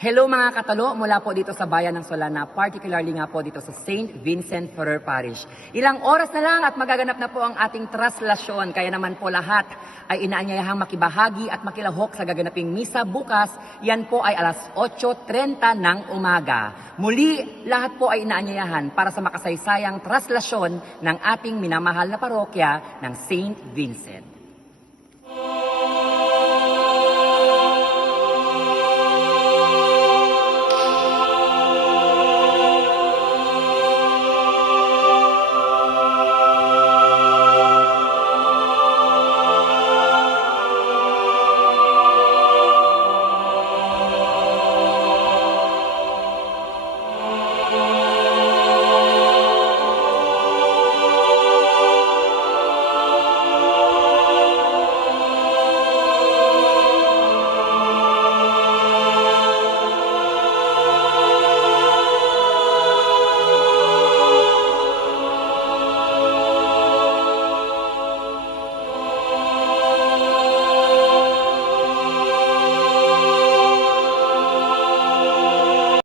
Hello mga katalo, mula po dito sa bayan ng Solana, particularly nga po dito sa St. Vincent Ferrer Parish. Ilang oras na lang at magaganap na po ang ating traslasyon, kaya naman po lahat ay inaanyayahang makibahagi at makilahok sa gaganaping misa bukas. Yan po ay alas 8:30 ng umaga. Muli, lahat po ay inaanyayahan para sa makasaysayang traslasyon ng ating minamahal na parokya ng St. Vincent.